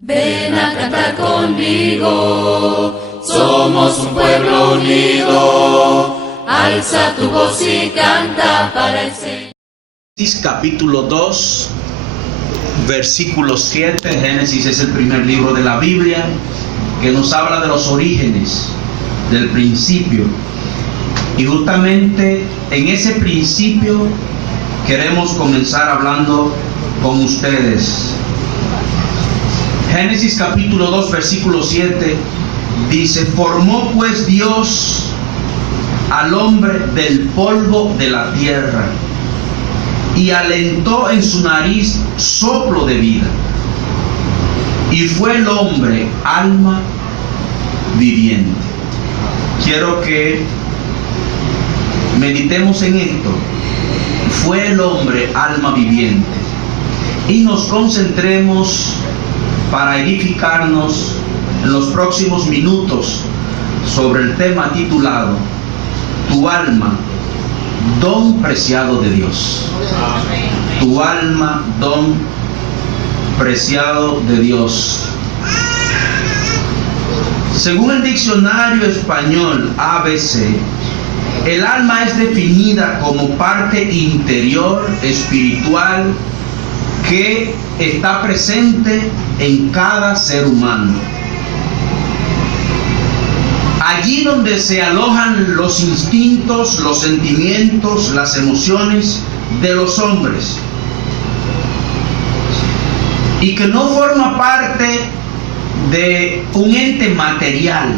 Ven a cantar conmigo, somos un pueblo unido, alza tu voz y canta para el Señor. Génesis capítulo 2, versículo 7. Génesis es el primer libro de la Biblia que nos habla de los orígenes, del principio. Y justamente en ese principio queremos comenzar hablando con ustedes. Génesis capítulo 2, versículo 7 dice: formó pues Dios al hombre del polvo de la tierra y alentó en su nariz soplo de vida, y fue el hombre alma viviente. Quiero que meditemos en esto. Fue el hombre alma viviente, y nos concentremos para edificarnos en los próximos minutos sobre el tema titulado Tu alma, don preciado de Dios. Tu alma, don preciado de Dios. Según el diccionario español ABC, el alma es definida como parte interior espiritual que está presente en cada ser humano. Allí donde se alojan los instintos, los sentimientos, las emociones de los hombres, y que no forma parte de un ente material,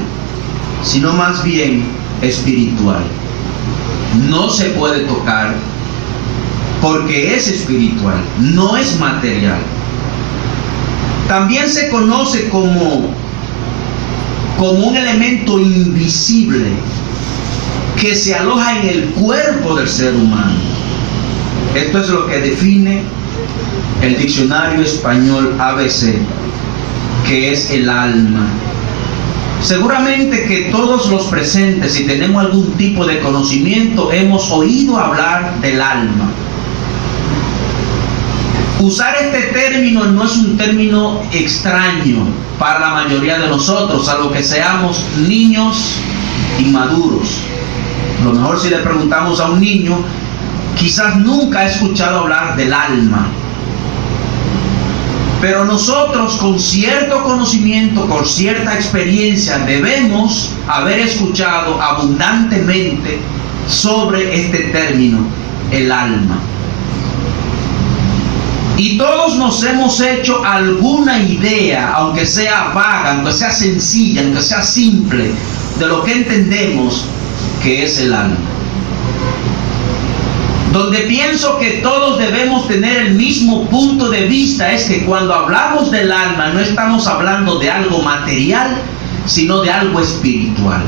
sino más bien espiritual. No se puede tocar porque es espiritual, no es material. También se conoce como un elemento invisible que se aloja en el cuerpo del ser humano. Esto es lo que define el diccionario español ABC, que es el alma. Seguramente que todos los presentes, si tenemos algún tipo de conocimiento, hemos oído hablar del alma. Usar este término no es un término extraño para la mayoría de nosotros, salvo que seamos niños inmaduros. A lo mejor si le preguntamos a un niño, quizás nunca ha escuchado hablar del alma. Pero nosotros, con cierto conocimiento, con cierta experiencia, debemos haber escuchado abundantemente sobre este término, el alma. Y todos nos hemos hecho alguna idea, aunque sea vaga, aunque sea sencilla, aunque sea simple, de lo que entendemos que es el alma. Donde pienso que todos debemos tener el mismo punto de vista es que cuando hablamos del alma no estamos hablando de algo material, sino de algo espiritual.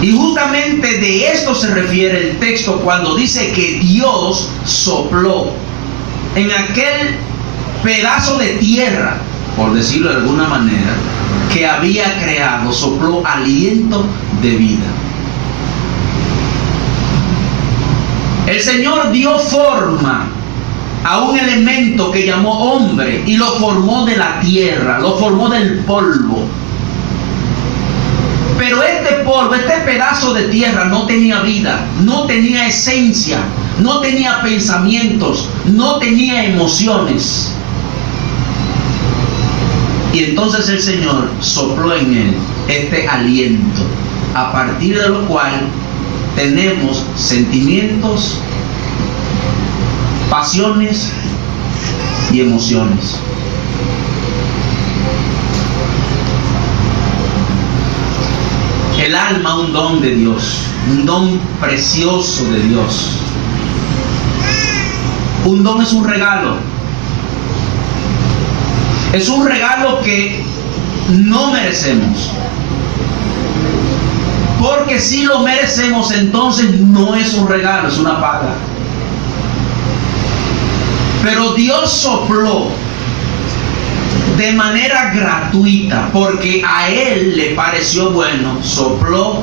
Y justamente de esto se refiere el texto cuando dice que Dios sopló en aquel pedazo de tierra, por decirlo de alguna manera, que había creado, sopló aliento de vida. El Señor dio forma a un elemento que llamó hombre y lo formó de la tierra, lo formó del polvo. Pero este polvo, este pedazo de tierra no tenía vida, no tenía esencia, no tenía pensamientos, no tenía emociones. Y entonces el Señor sopló en él este aliento, a partir de lo cual tenemos sentimientos, pasiones y emociones. El alma, un don de Dios, un don precioso de Dios. Un don es un regalo. Es un regalo que no merecemos. Porque si lo merecemos, entonces no es un regalo, es una paga. Pero Dios sopló de manera gratuita, porque a Él le pareció bueno, sopló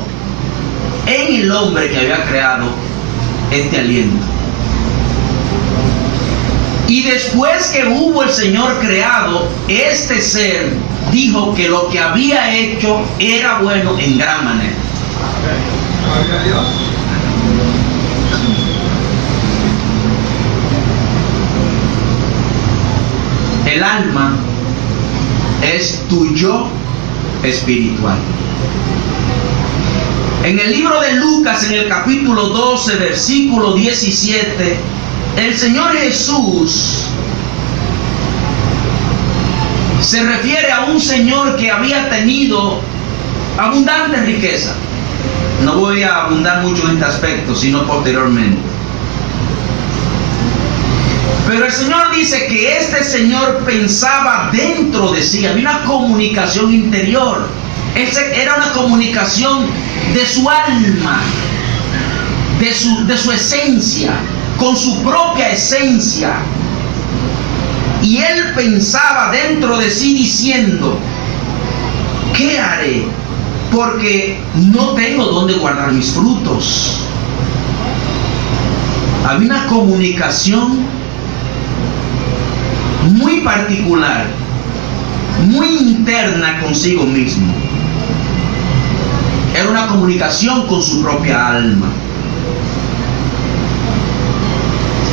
en el hombre que había creado este aliento. Y después que hubo el Señor creado, este ser dijo que lo que había hecho era bueno en gran manera. Gloria a Dios. El alma es tu yo espiritual. En el libro de Lucas, en el capítulo 12, versículo 17, el Señor Jesús se refiere a un señor que había tenido abundante riqueza. No voy a abundar mucho en este aspecto, sino posteriormente. Pero el Señor dice que este señor pensaba dentro de sí, había una comunicación interior. Era una comunicación de su alma, de su esencia, con su propia esencia. Y él pensaba dentro de sí diciendo: ¿qué haré? Porque no tengo dónde guardar mis frutos. Había una comunicación muy particular, muy interna consigo mismo. Era una comunicación con su propia alma.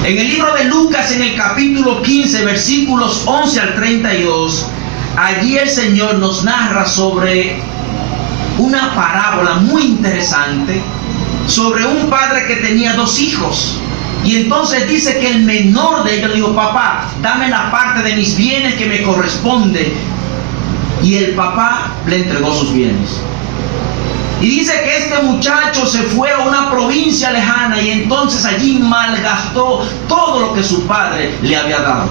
En el libro de Lucas, en el capítulo 15, versículos 11 al 32, allí el Señor nos narra sobre una parábola muy interesante sobre un padre que tenía 2 hijos. Y entonces dice que el menor de ellos dijo: papá, dame la parte de mis bienes que me corresponde. Y el papá le entregó sus bienes. Y dice que este muchacho se fue a una provincia lejana y entonces allí malgastó todo lo que su padre le había dado.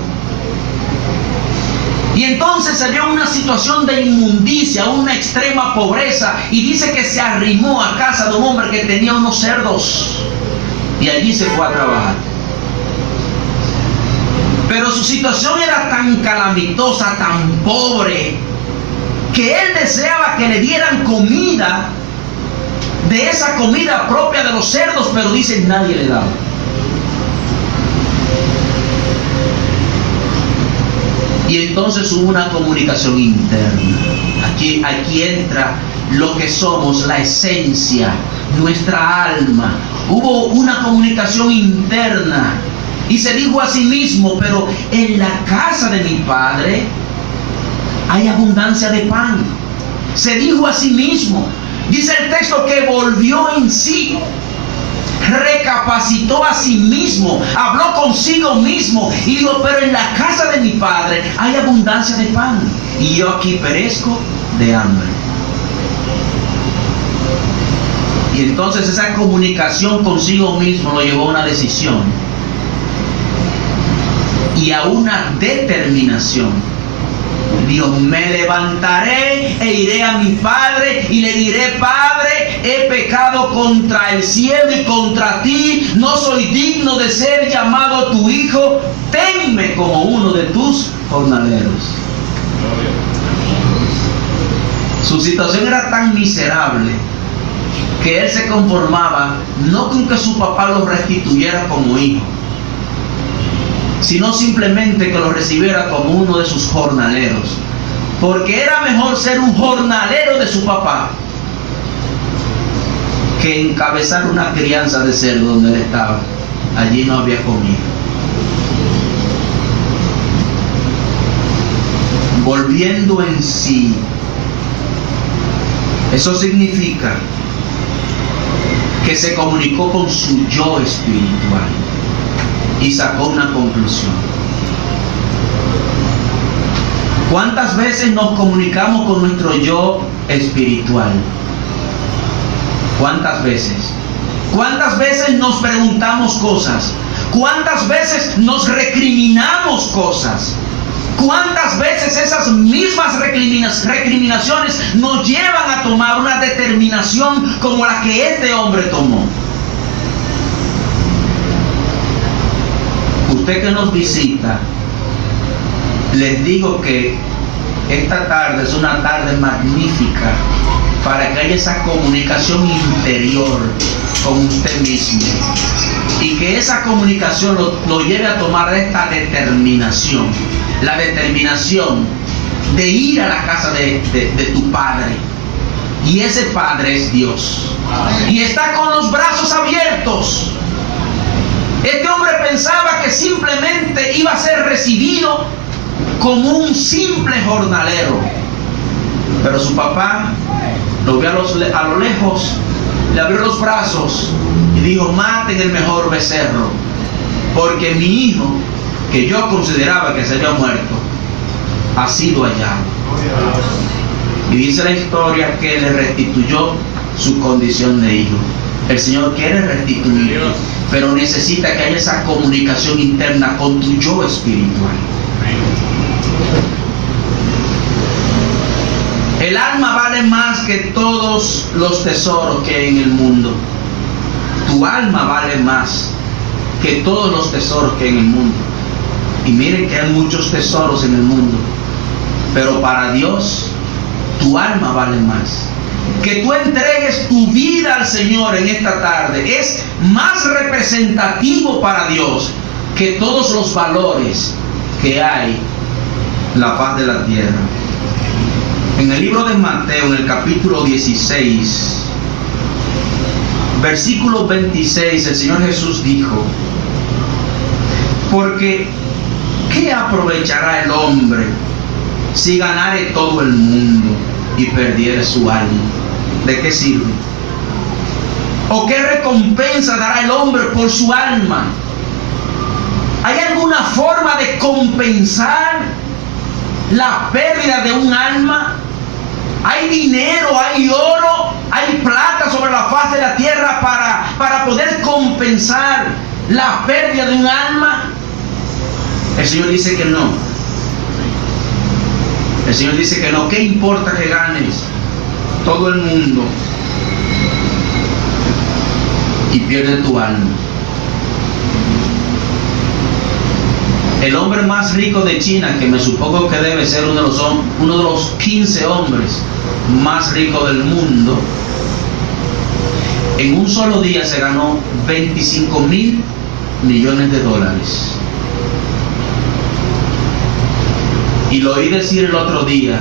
Y entonces se vio en una situación de inmundicia, una extrema pobreza, y dice que se arrimó a casa de un hombre que tenía unos cerdos. Y allí se fue a trabajar. Pero su situación era tan calamitosa, tan pobre, que él deseaba que le dieran comida, de esa comida propia de los cerdos, pero dice nadie le daba. Y entonces hubo una comunicación interna. Aquí entra lo que somos, la esencia, nuestra alma. Hubo una comunicación interna y se dijo a sí mismo: pero en la casa de mi padre hay abundancia de pan. Se dijo a sí mismo. Dice el texto que volvió en sí, recapacitó a sí mismo, habló consigo mismo y dijo: pero en la casa de mi padre hay abundancia de pan y yo aquí perezco de hambre. Y entonces esa comunicación consigo mismo lo llevó a una decisión y a una determinación. Dios: me levantaré e iré a mi padre y le diré: Padre, he pecado contra el cielo y contra ti, no soy digno de ser llamado tu hijo, tenme como uno de tus jornaleros. Su situación era tan miserable que él se conformaba no con que su papá lo restituyera como hijo, sino simplemente que lo recibiera como uno de sus jornaleros, porque era mejor ser un jornalero de su papá que encabezar una crianza de cerdo donde él estaba. Allí no había comida. Volviendo en sí, eso significa que se comunicó con su yo espiritual y sacó una conclusión. ¿Cuántas veces nos comunicamos con nuestro yo espiritual? ¿Cuántas veces? ¿Cuántas veces nos preguntamos cosas? ¿Cuántas veces nos recriminamos cosas? ¿Cuántas veces esas mismas recriminaciones nos llevan a tomar una determinación como la que este hombre tomó? Usted que nos visita, les digo que esta tarde es una tarde magnífica para que haya esa comunicación interior con usted mismo. y que esa comunicación lo lleve a tomar esta determinación, la determinación de ir a la casa de tu Padre. Y ese Padre es Dios. Y está con los brazos abiertos. Este hombre pensaba que simplemente iba a ser recibido como un simple jornalero. Pero su papá lo vio a lo lejos, le abrió los brazos y dijo: maten el mejor becerro, porque mi hijo, que yo consideraba que se había muerto, ha sido hallado. Y dice la historia que le restituyó su condición de hijo. El Señor quiere restituir, pero necesita que haya esa comunicación interna con tu yo espiritual. El alma vale más que todos los tesoros que hay en el mundo. Tu alma vale más que todos los tesoros que hay en el mundo. Y miren que hay muchos tesoros en el mundo, pero para Dios tu alma vale más. Que tú entregues tu vida al Señor en esta tarde es más representativo para Dios que todos los valores que hay en la faz de la tierra. En el libro de Mateo, en el capítulo 16, versículo 26, el Señor Jesús dijo: porque ¿qué aprovechará el hombre si ganare todo el mundo y perdiere su alma? ¿De qué sirve? ¿O qué recompensa dará el hombre por su alma? ¿Hay alguna forma de compensar la pérdida de un alma? ¿Hay dinero, hay oro, hay plata sobre la faz de la tierra para poder compensar la pérdida de un alma? El Señor dice que no. El Señor dice que no. ¿Qué importa que ganes todo el mundo y pierdes tu alma? El hombre más rico de China, que me supongo que debe ser uno de los 15 hombres más ricos del mundo, en un solo día se ganó 25.000 millones de dólares. Y lo oí decir el otro día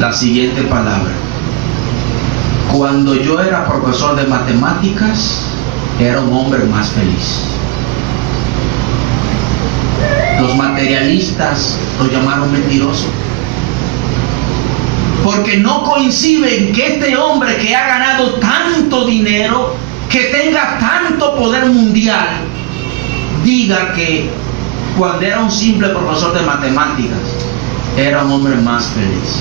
la siguiente palabra: cuando yo era profesor de matemáticas, era un hombre más feliz. Los materialistas lo llamaron mentiroso, porque no coinciden que este hombre que ha ganado tanto dinero, que tenga tanto poder mundial, diga que cuando era un simple profesor de matemáticas era un hombre más feliz.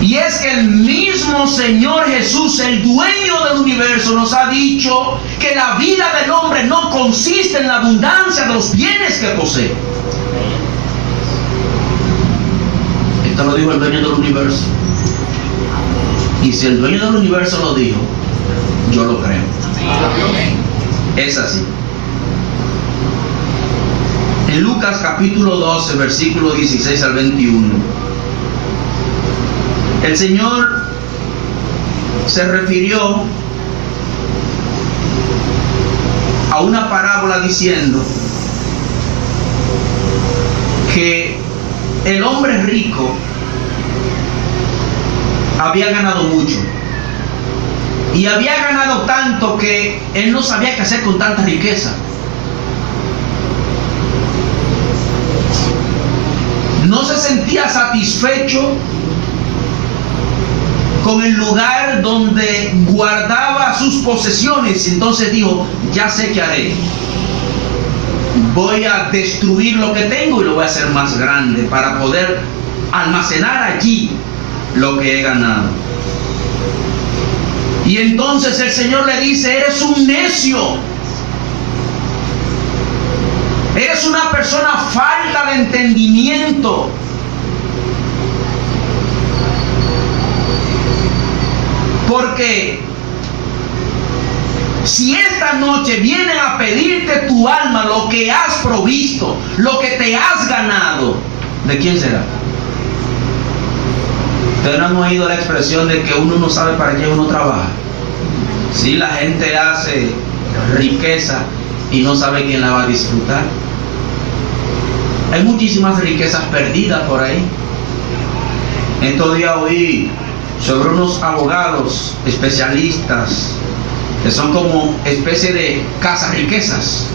Y es que el mismo Señor Jesús, el dueño del universo, nos ha dicho que la vida del hombre no consiste en la abundancia de los bienes que posee. Esto lo dijo el dueño del universo. Y si el dueño del universo lo dijo, yo lo creo. Es así. En Lucas capítulo 12, versículo 16 al 21, el Señor se refirió a una parábola diciendo que el hombre rico había ganado mucho, y había ganado tanto que él no sabía qué hacer con tanta riqueza. No se sentía satisfecho con el lugar donde guardaba sus posesiones. Entonces dijo: ya sé qué haré. Voy a destruir lo que tengo y lo voy a hacer más grande para poder almacenar allí lo que he ganado. Y entonces el Señor le dice: eres un necio. Eres una persona falta de entendimiento. Porque si esta noche viene a pedirte tu alma, lo que has provisto, lo que te has ganado, ¿de quién será? Ustedes no han oído la expresión de que uno no sabe para qué uno trabaja. Sí, la gente hace riqueza y no sabe quién la va a disfrutar. Hay muchísimas riquezas perdidas por ahí. Estos días oí sobre unos abogados especialistas que son como especie de casas riquezas.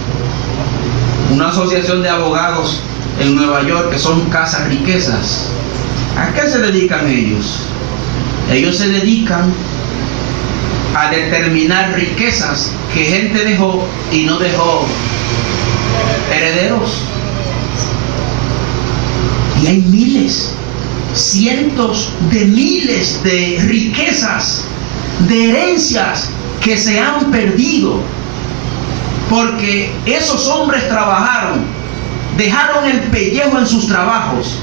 Una asociación de abogados en Nueva York que son casas riquezas. ¿A qué se dedican ellos? Ellos se dedican a determinar riquezas que gente dejó y no dejó herederos. Y hay miles, cientos de miles de riquezas, de herencias que se han perdido porque esos hombres trabajaron, dejaron el pellejo en sus trabajos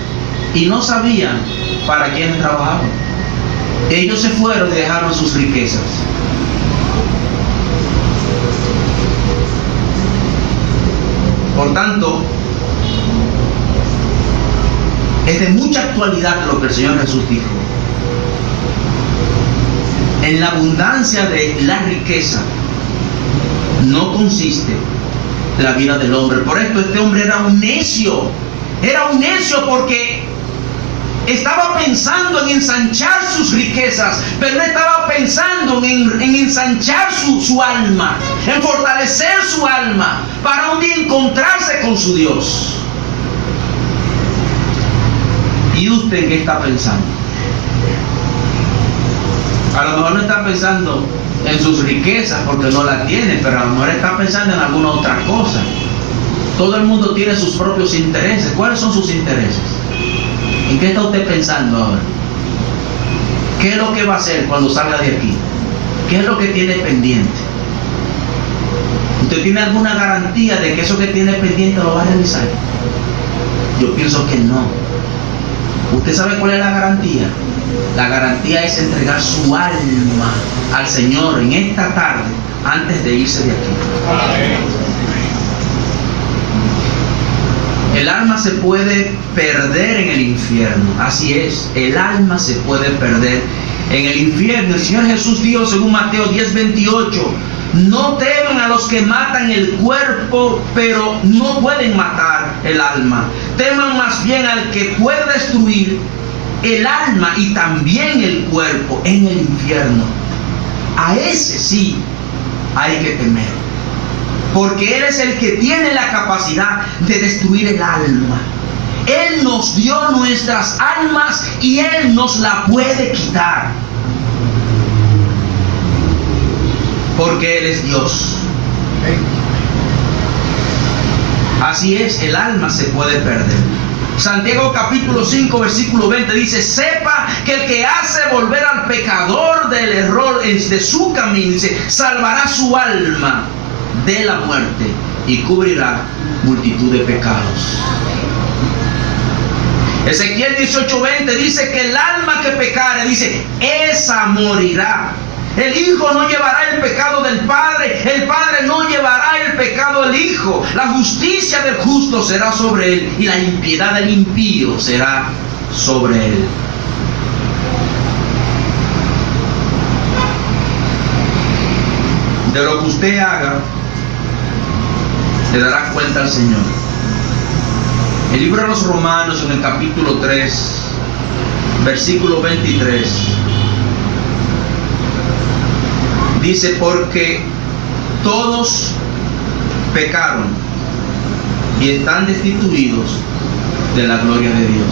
y no sabían para quién trabajaban. Ellos se fueron y dejaron sus riquezas. Por tanto, es de mucha actualidad lo que el Señor Jesús dijo. En la abundancia de la riqueza no consiste la vida del hombre. Por esto este hombre era un necio. Era un necio porque estaba pensando en ensanchar sus riquezas, pero no estaba pensando en ensanchar su alma, en fortalecer su alma para un día encontrarse con su Dios. ¿Y usted en qué está pensando? A lo mejor no está pensando en sus riquezas porque no las tiene, pero a lo mejor está pensando en alguna otra cosa. Todo el mundo tiene sus propios intereses. ¿Cuáles son sus intereses? ¿En qué está usted pensando ahora? ¿Qué es lo que va a hacer cuando salga de aquí? ¿Qué es lo que tiene pendiente? ¿Usted tiene alguna garantía de que eso que tiene pendiente lo va a realizar? Yo pienso que no. ¿Usted sabe cuál es la garantía? La garantía es entregar su alma al Señor en esta tarde antes de irse de aquí. Amén. El alma se puede perder en el infierno. Así es, el alma se puede perder en el infierno. El Señor Jesús dijo según Mateo 10:28: no teman a los que matan el cuerpo, pero no pueden matar el alma. Teman más bien al que puede destruir el alma y también el cuerpo en el infierno. A ese sí hay que temer, porque Él es el que tiene la capacidad de destruir el alma. Él nos dio nuestras almas y Él nos la puede quitar, porque Él es Dios. Así es, el alma se puede perder. Santiago capítulo 5 versículo 20 dice: sepa que el que hace volver al pecador del error de su camino, dice, salvará su alma de la muerte y cubrirá multitud de pecados. Ezequiel 18:20 dice que el alma que pecare, dice, esa morirá. El Hijo no llevará el pecado del Padre, el Padre no llevará el pecado del Hijo. La justicia del justo será sobre él y la impiedad del impío será sobre él. De lo que usted haga, le dará cuenta al Señor. El libro de los Romanos, en el capítulo 3, versículo 23, dice: porque todos pecaron y están destituidos de la gloria de Dios.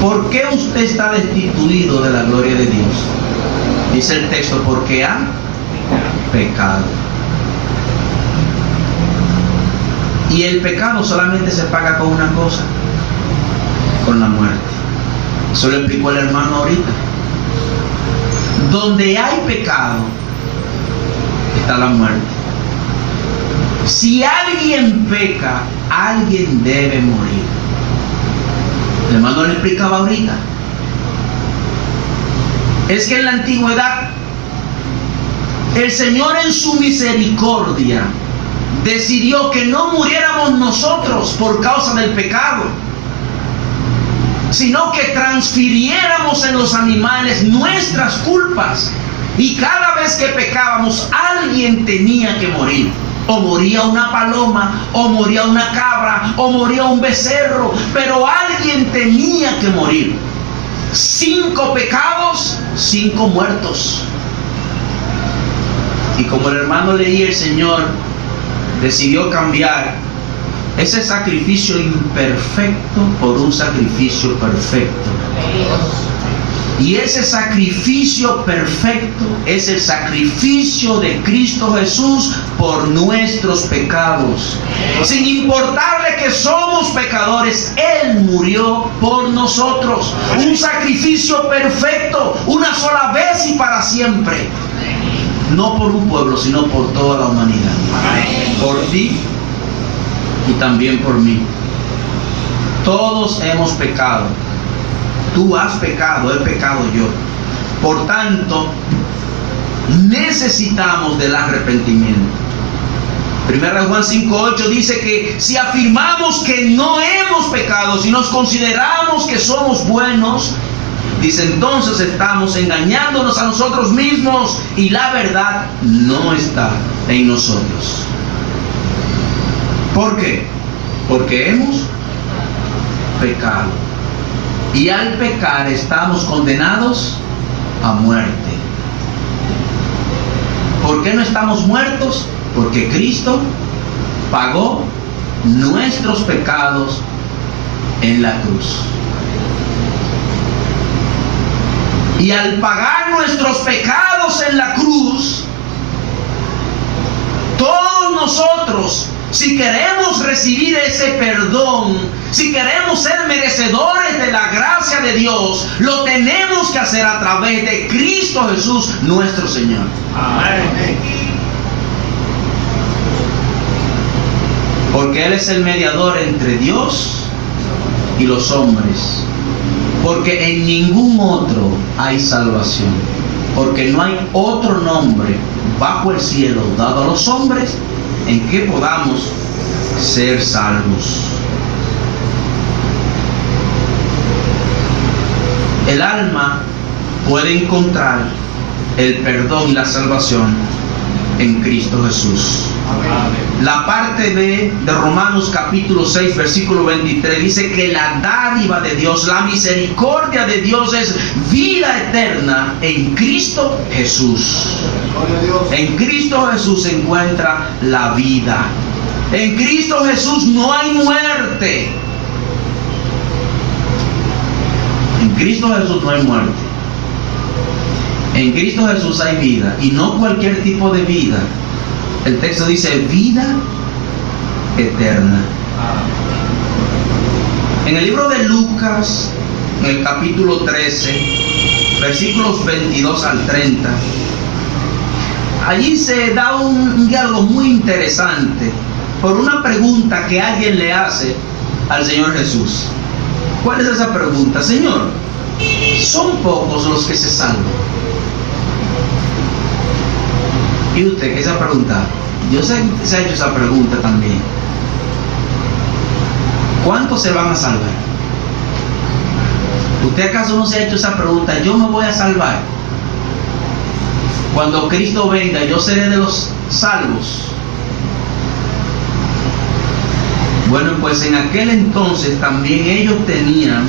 ¿Por qué usted está destituido de la gloria de Dios? Dice el texto: porque ha pecado. Y el pecado solamente se paga con una cosa: con la muerte. Eso lo explicó el hermano ahorita. Donde hay pecado está la muerte. Si alguien peca, alguien debe morir. El hermano le explicaba ahorita. Es que en la antigüedad el Señor en su misericordia decidió que no muriéramos nosotros por causa del pecado, sino que transfiriéramos en los animales nuestras culpas Y cada vez que pecábamos, alguien tenía que morir. O moría una paloma, o moría una cabra, o moría un becerro, pero alguien tenía que morir. 5 pecados, 5 muertos. Y como el hermano leía, el Señor decidió cambiar ese sacrificio imperfecto por un sacrificio perfecto. Y ese sacrificio perfecto es el sacrificio de Cristo Jesús por nuestros pecados. Sin importarle que somos pecadores, Él murió por nosotros. Un sacrificio perfecto, una sola vez y para siempre. No por un pueblo, sino por toda la humanidad. Por ti y también por mí. Todos hemos pecado. Tú has pecado, he pecado yo. Por tanto, necesitamos del arrepentimiento. 1 Juan 5:8 dice que si afirmamos que no hemos pecado, si nos consideramos que somos buenos, dice, entonces estamos engañándonos a nosotros mismos y la verdad no está en nosotros. ¿Por qué? Porque hemos pecado. Y al pecar estamos condenados a muerte. ¿Por qué no estamos muertos? Porque Cristo pagó nuestros pecados en la cruz. Y al pagar nuestros pecados en la cruz, todos nosotros, si queremos recibir ese perdón, si queremos ser merecedores de la gracia de Dios, lo tenemos que hacer a través de Cristo Jesús, nuestro Señor. Amén. Porque Él es el mediador entre Dios y los hombres. Porque en ningún otro hay salvación. Porque no hay otro nombre bajo el cielo dado a los hombres en que podamos ser salvos. El alma puede encontrar el perdón y la salvación en Cristo Jesús. La parte B de Romanos capítulo 6 versículo 23 dice que la dádiva de Dios, la misericordia de Dios es vida eterna en Cristo Jesús. En Cristo Jesús se encuentra la vida. En Cristo Jesús no hay muerte. En Cristo Jesús no hay muerte. En Cristo Jesús hay vida, y no cualquier tipo de vida. El texto dice vida eterna. En el libro de Lucas, en el capítulo 13, versículos 22 al 30, allí se da un diálogo muy interesante por una pregunta que alguien le hace al Señor Jesús. ¿Cuál es esa pregunta? Señor, ¿son pocos los que se salvan? ¿Y usted qué se ha preguntado? Yo sé que se ha hecho esa pregunta también. ¿Cuántos se van a salvar? ¿Usted acaso no se ha hecho esa pregunta? ¿Yo me voy a salvar? Cuando Cristo venga, ¿yo seré de los salvos? Bueno, pues en aquel entonces también ellos tenían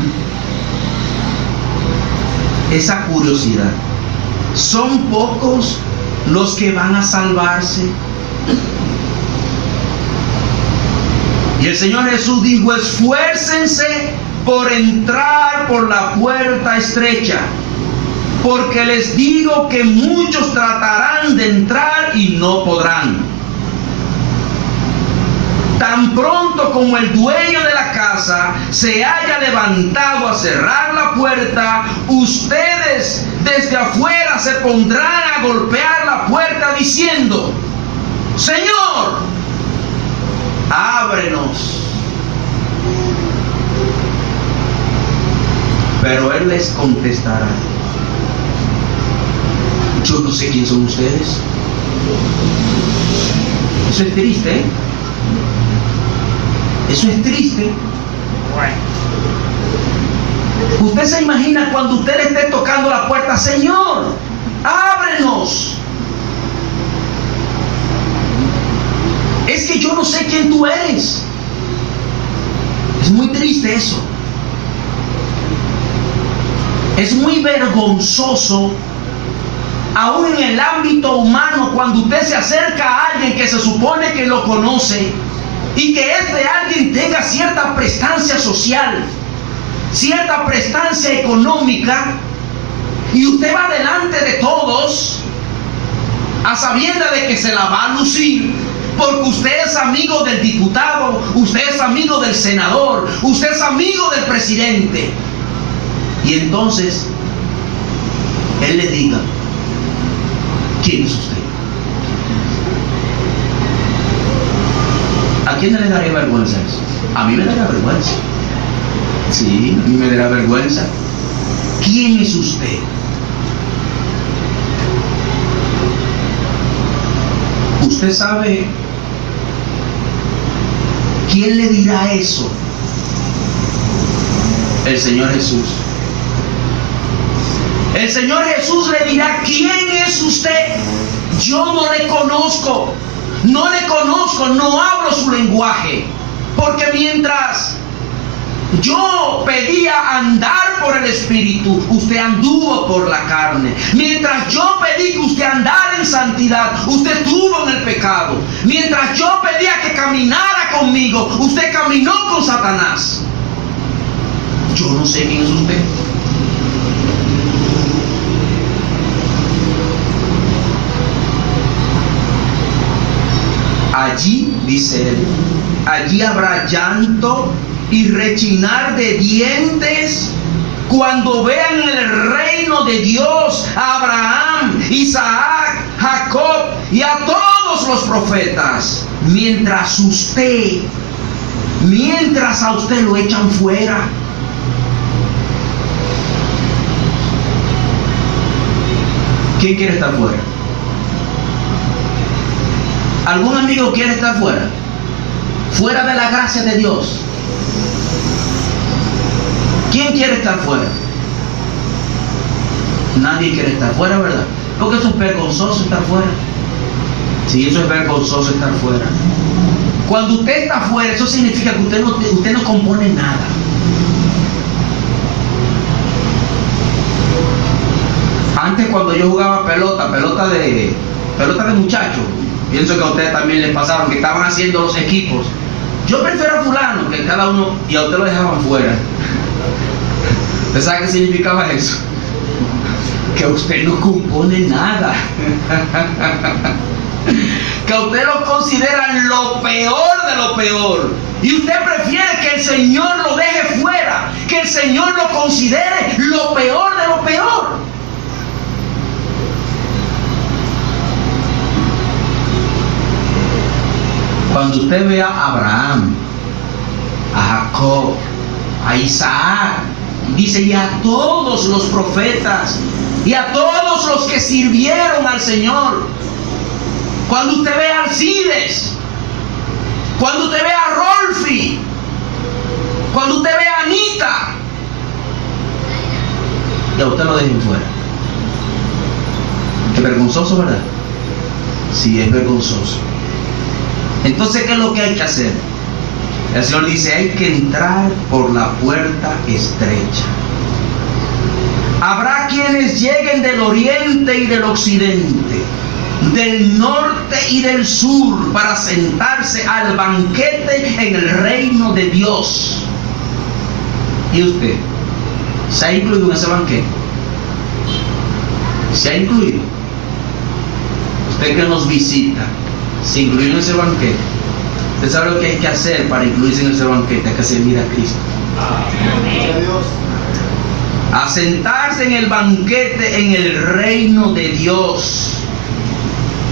esa curiosidad. ¿Son pocos los que van a salvarse? Y el Señor Jesús dijo, esfuércense por entrar por la puerta estrecha, porque les digo que muchos tratarán de entrar y no podrán. Tan pronto como el dueño de la casa se haya levantado a cerrar la puerta, ustedes desde afuera se pondrán a golpear la puerta diciendo, Señor, ábrenos. Pero Él les contestará, yo no sé quién son ustedes. Eso es triste, ¿eh? Eso es triste. Usted se imagina cuando usted le esté tocando la puerta, Señor, ábrenos. Es que yo no sé quién tú eres. Es muy triste eso. Es muy vergonzoso, aún en el ámbito humano, cuando usted se acerca a alguien que se supone que lo conoce y que este alguien tenga cierta prestancia social, cierta prestancia económica, y usted va delante de todos a sabiendas de que se la va a lucir, porque usted es amigo del diputado, usted es amigo del senador, usted es amigo del presidente. Y entonces él le diga: ¿quién es usted? ¿A quién le daría vergüenza eso? A mí me daría vergüenza. Sí, a mí me daría vergüenza. ¿Quién es usted? ¿Usted sabe quién le dirá eso? El Señor Jesús. El Señor Jesús le dirá: ¿quién es usted? Yo no le conozco, no hablo su lenguaje, porque mientras yo pedía andar por el Espíritu, usted anduvo por la carne. Mientras yo pedí que usted andara en santidad, usted estuvo en el pecado. Mientras yo pedía que caminara conmigo, usted caminó con Satanás. Yo no sé quién es usted. Allí, dice él, allí habrá llanto y rechinar de dientes cuando vean el reino de Dios a Abraham, Isaac, Jacob y a todos los profetas, mientras a usted lo echan fuera. ¿Quién quiere estar fuera? ¿Algún amigo quiere estar fuera? Fuera de la gracia de Dios. ¿Quién quiere estar fuera? Nadie quiere estar fuera, ¿verdad? Porque eso es vergonzoso estar fuera. Sí, eso es vergonzoso estar fuera. Cuando usted está fuera, eso significa que usted no compone nada. Antes, cuando yo jugaba pelota de muchachos, pienso que a ustedes también les pasaron, que estaban haciendo los equipos. Yo prefiero a fulano, que cada uno, y a usted lo dejaban fuera. ¿Usted sabe qué significaba eso? Que usted no compone nada. Que a usted lo consideran lo peor de lo peor. Y usted prefiere que el Señor lo deje fuera, que el Señor lo considere lo peor de lo peor. Cuando usted vea a Abraham, a Jacob, a Isaac, dice, y a todos los profetas, y a todos los que sirvieron al Señor. Cuando usted ve a Alcides, cuando usted ve a Rolfi, cuando usted ve a Anita, y a usted lo dejen fuera. Es vergonzoso, ¿verdad? Sí, es vergonzoso. Entonces, ¿qué es lo que hay que hacer? El Señor dice, hay que entrar por la puerta estrecha. Habrá quienes lleguen del oriente y del occidente, del norte y del sur, para sentarse al banquete en el reino de Dios. ¿Y usted se ha incluido en ese banquete? ¿Se ha incluido? Usted que nos visita, ¿se incluyó en ese banquete? Usted sabe lo que hay que hacer para incluirse en ese banquete. Hay que servir a Cristo. A sentarse en el banquete en el reino de Dios.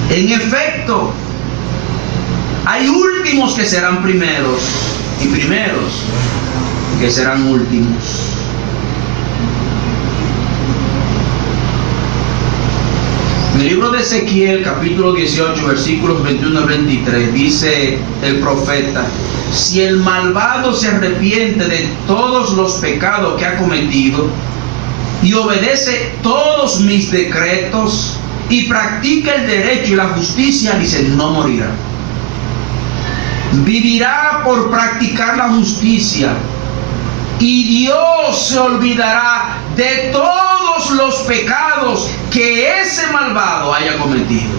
En efecto, hay últimos que serán primeros y primeros que serán últimos. En el libro de Ezequiel, capítulo 18, versículos 21 al 23, dice el profeta, si el malvado se arrepiente de todos los pecados que ha cometido y obedece todos mis decretos y practica el derecho y la justicia, dice, no morirá. Vivirá por practicar la justicia, y Dios se olvidará de todos los pecados que ese malvado haya cometido.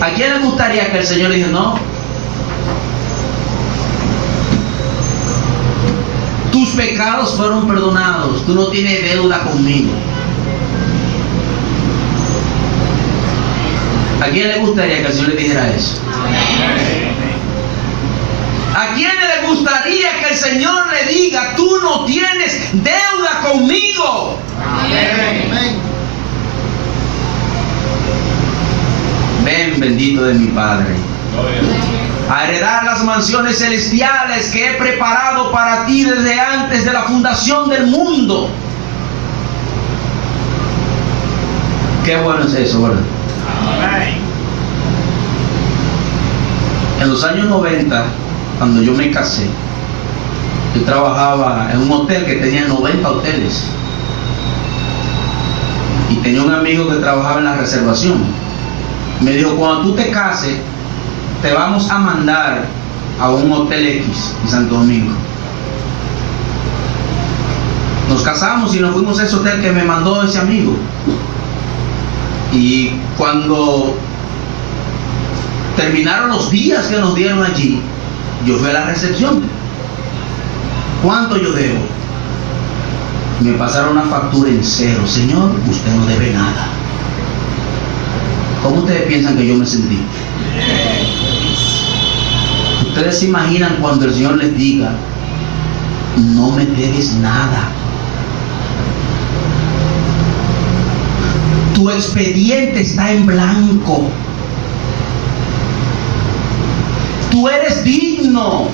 ¿A quién le gustaría que el Señor le dijera, no, tus pecados fueron perdonados, tú no tienes deuda conmigo? ¿A quién le gustaría que el Señor le dijera eso? ¿A quién le gustaría que el Señor le diga, tú no tienes deuda conmigo? Amén. Ven, bendito de mi Padre, a heredar las mansiones celestiales que he preparado para ti desde antes de la fundación del mundo. Qué bueno es eso, ¿verdad? Amén. En los años 90, cuando yo me casé, yo trabajaba en un hotel que tenía 90 hoteles. Y tenía un amigo que trabajaba en la reservación. Me dijo, cuando tú te cases, te vamos a mandar a un hotel X en Santo Domingo. Nos casamos y nos fuimos a ese hotel que me mandó ese amigo. Y cuando terminaron los días que nos dieron allí, yo fui a la recepción. ¿Cuánto yo debo? Me pasaron una factura en cero. Señor, usted no debe nada. ¿Cómo ustedes piensan que yo me sentí? Ustedes se imaginan cuando el Señor les diga, no me debes nada. Tu expediente está en blanco. Tú eres digno.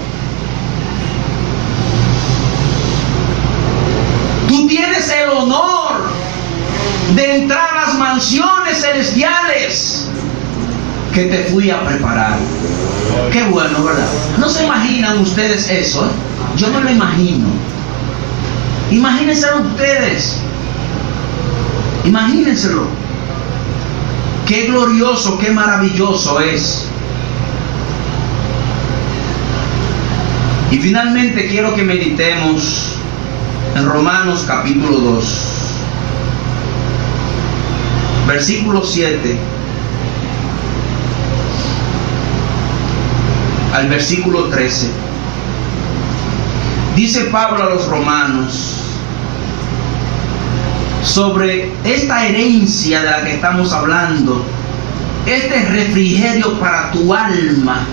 Tú tienes el honor de entrar a las mansiones celestiales que te fui a preparar. Qué bueno, ¿verdad? ¿No se imaginan ustedes eso? Yo no lo imagino. Imagínenselo ustedes. Imagínenselo. Qué glorioso, qué maravilloso es. Y finalmente quiero que meditemos en Romanos capítulo 2, versículo 7 al versículo 13. Dice Pablo a los romanos sobre esta herencia de la que estamos hablando, este refrigerio para tu alma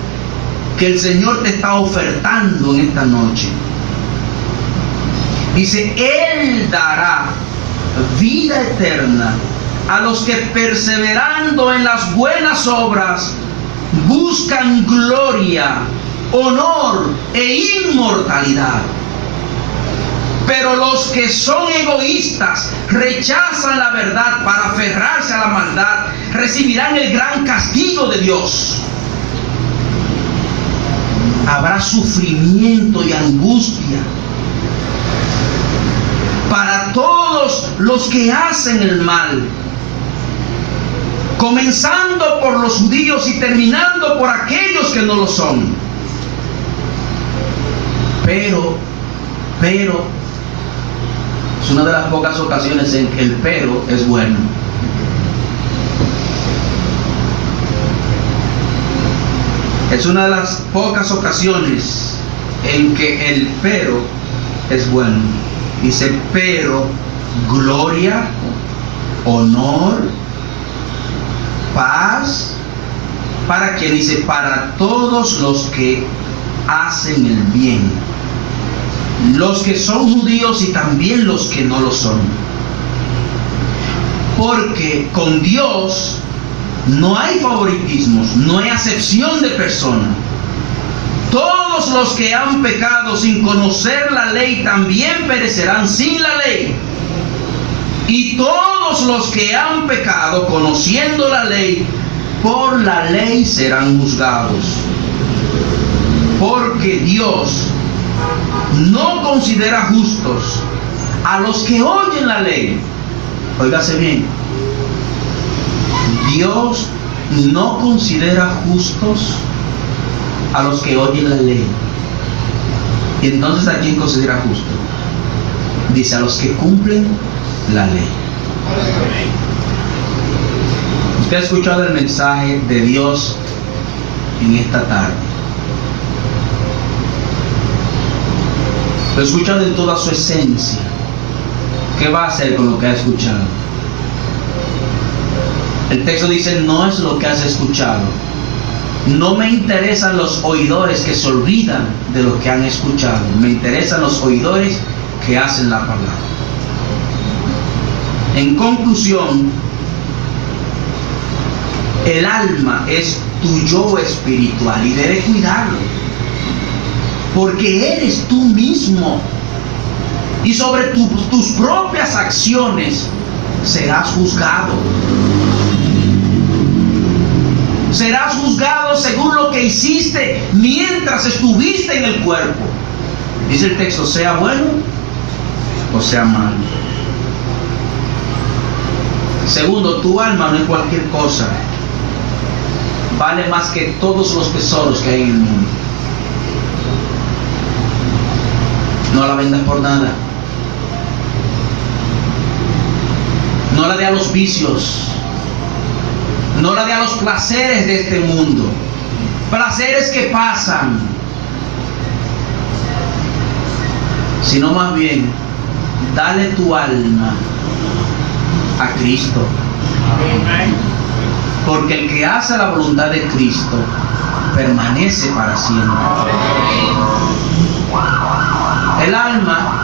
que el Señor te está ofertando en esta noche. Dice, Él dará vida eterna a los que perseverando en las buenas obras buscan gloria, honor e inmortalidad. Pero los que son egoístas, rechazan la verdad para aferrarse a la maldad, recibirán el gran castigo de Dios. Habrá sufrimiento y angustia para todos los que hacen el mal, comenzando por los judíos y terminando por aquellos que no lo son. Pero es una de las pocas ocasiones en que el pero es bueno. Es una de las pocas ocasiones en que el pero es bueno. Dice, pero gloria, honor, paz, ¿para qué? Dice, para todos los que hacen el bien, los que son judíos y también los que no lo son. Porque con Dios no hay favoritismos, no hay acepción de persona. Todos los que han pecado sin conocer la ley también perecerán sin la ley. Y todos los que han pecado conociendo la ley, por la ley serán juzgados. Porque Dios no considera justos a los que oyen la ley. Óigase bien, Dios no considera justos a los que oyen la ley. Y entonces, ¿a quién considera justo? Dice, a los que cumplen la ley. Usted ha escuchado el mensaje de Dios en esta tarde. Lo ha escuchado en toda su esencia. ¿Qué va a hacer con lo que ha escuchado? El texto dice, no es lo que has escuchado. No me interesan los oidores que se olvidan de lo que han escuchado. Me interesan los oidores que hacen la palabra. En conclusión, el alma es tu yo espiritual y debes cuidarlo, porque eres tú mismo, y sobre tus propias acciones serás juzgado. Serás juzgado según lo que hiciste mientras estuviste en el cuerpo. Dice el texto, sea bueno o sea malo. Segundo, tu alma no es cualquier cosa. Vale más que todos los tesoros que hay en el mundo. No la vendas por nada. No la dé a los vicios. No la dé a los placeres de este mundo. Placeres que pasan. Sino más bien, dale tu alma a Cristo. Porque el que hace la voluntad de Cristo permanece para siempre. El alma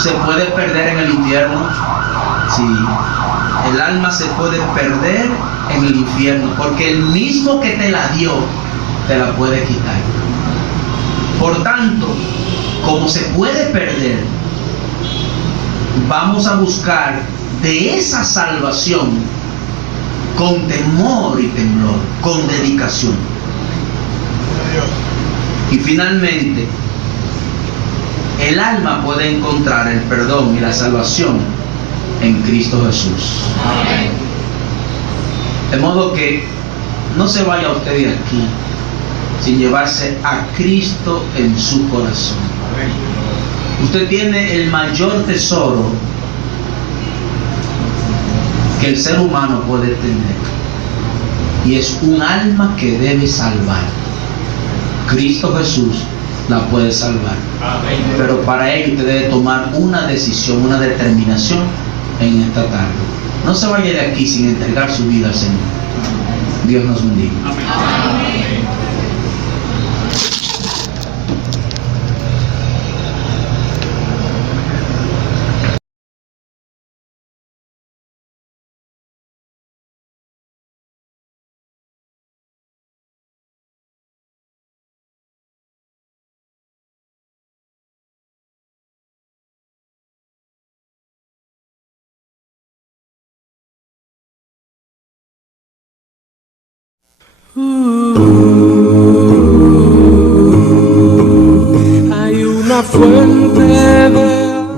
se puede perder en el infierno. Sí, el alma se puede perder en el infierno, porque el mismo que te la dio te la puede quitar. Por tanto, como se puede perder, vamos a buscar de esa salvación con temor y temblor, con dedicación. Y finalmente, el alma puede encontrar el perdón y la salvación en Cristo Jesús. De modo que no se vaya usted de aquí sin llevarse a Cristo en su corazón. Usted tiene el mayor tesoro que el ser humano puede tener, y es un alma que debe salvar. Cristo Jesús la puede salvar. Pero para ello usted debe tomar una decisión, una determinación en esta tarde. No se vaya de aquí sin entregar su vida al Señor. Dios nos bendiga. Amén.